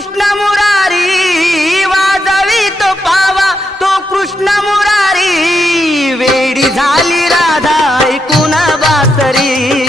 कृष्ण मुरारी वाजवी तो पावा तो कृष्ण मुरारी वेडी झाली राधा ऐकून बासरी